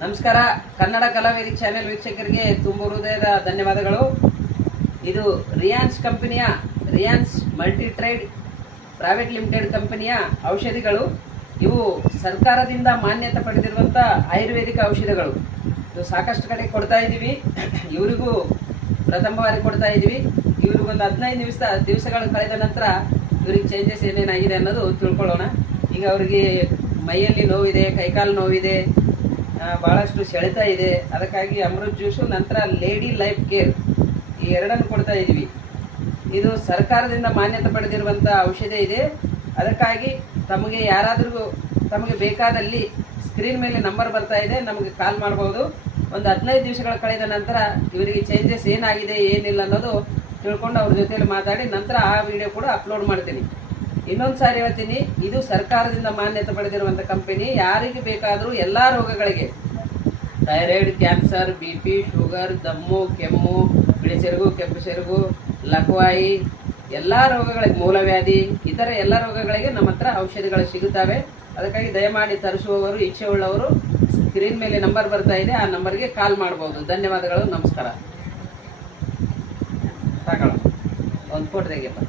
ನಮಸ್ಕಾರ. ಕನ್ನಡ ಕಲಾವೇದಿ ಚಾನೆಲ್ ವೀಕ್ಷಕರಿಗೆ ತುಂಬ ಹೃದಯದ ಧನ್ಯವಾದಗಳು. ಇದು ರಿಯಾನ್ಸ್ ಕಂಪನಿಯ Riyans multi trade private limited ಕಂಪನಿಯ ಔಷಧಿಗಳು. ಇವು ಸರ್ಕಾರದಿಂದ ಮಾನ್ಯತೆ ಪಡೆದಿರುವಂಥ ಆಯುರ್ವೇದಿಕ ಔಷಧಿಗಳು. ಇದು ಸಾಕಷ್ಟು ಕಡೆ ಕೊಡ್ತಾ ಇದ್ದೀವಿ. ಇವರಿಗೂ ಪ್ರಥಮ ಬಾರಿ ಕೊಡ್ತಾ ಇದ್ದೀವಿ. ಇವ್ರಿಗೊಂದು ಹದಿನೈದು ದಿವಸ ದಿವಸಗಳು ಕಳೆದ ನಂತರ ಇವ್ರಿಗೆ ಚೇಂಜಸ್ ಏನೇನಾಗಿದೆ ಅನ್ನೋದು ತಿಳ್ಕೊಳ್ಳೋಣ. ಈಗ ಅವರಿಗೆ ಮೈಯಲ್ಲಿ ನೋವಿದೆ, ಕೈಕಾಲು ನೋವಿದೆ ಬಹಳಷ್ಟು ಸೆಳೆತ ಇದೆ. ಅದಕ್ಕಾಗಿ ಅಮೃತ್ ಜ್ಯೂಸು, ನಂತರ ಲೇಡಿ ಲೈಫ್ ಕೇರ್. ಈ ಎರಡನ್ನು ಕೊಡ್ತಾ ಇದ್ದೀವಿ. ಇದು ಸರ್ಕಾರದಿಂದ ಮಾನ್ಯತೆ ಪಡೆದಿರುವಂಥ ಔಷಧಿ ಇದೆ. ಅದಕ್ಕಾಗಿ ತಮಗೆ ಯಾರಾದರೂ ತಮಗೆ ಬೇಕಾದಲ್ಲಿ ಸ್ಕ್ರೀನ್ ಮೇಲೆ ನಂಬರ್ ಬರ್ತಾ ಇದೆ. ನಮಗೆ ಕಾಲ್ ಮಾಡ್ಬೋದು. ಒಂದು ಹದಿನೈದು ದಿವಸಗಳ ಕಳೆದ ನಂತರ ಇವರಿಗೆ ಚೇಂಜಸ್ ಏನಾಗಿದೆ, ಏನಿಲ್ಲ ಅನ್ನೋದು ತಿಳ್ಕೊಂಡು ಅವ್ರ ಜೊತೆಯಲ್ಲಿ ಮಾತಾಡಿ ನಂತರ ಆ ವಿಡಿಯೋ ಕೂಡ ಅಪ್ಲೋಡ್ ಮಾಡ್ತೀನಿ. ಇನ್ನೊಂದು ಸಾರಿ ಹೇಳ್ತೀನಿ, ಇದು ಸರ್ಕಾರದಿಂದ ಮಾನ್ಯತೆ ಪಡೆದಿರುವಂಥ ಕಂಪನಿ ಯಾರಿಗೆ ಬೇಕಾದರೂ ಎಲ್ಲ ರೋಗಗಳಿಗೆ. Thyroid cancer B P sugar ದಮ್ಮು, ಕೆಮ್ಮು, ಬಿಳಿ ಸೆರಗು, ಕೆಂಪು ಸೆರಗು, ಲಕ್ವಾಯಿ, ಎಲ್ಲ ರೋಗಗಳಿಗೆ, ಮೂಲವ್ಯಾಧಿ, ಇತರ ಎಲ್ಲ ರೋಗಗಳಿಗೆ ನಮ್ಮ ಹತ್ರ ಔಷಧಿಗಳು ಸಿಗುತ್ತವೆ. ಅದಕ್ಕಾಗಿ ದಯಮಾಡಿ ತರಿಸುವವರು, ಇಚ್ಛೆ ಉಳ್ಳವರು ಸ್ಕ್ರೀನ್ ಮೇಲೆ ನಂಬರ್ ಬರ್ತಾ ಇದೆ, ಆ ನಂಬರ್ಗೆ ಕಾಲ್ ಮಾಡ್ಬೋದು. ಧನ್ಯವಾದಗಳು, ನಮಸ್ಕಾರ. ತಗೊಳ್ಳೋ. ಒಂದು ಫೋಟೋ ತೆಗಿಯಪ್ಪ.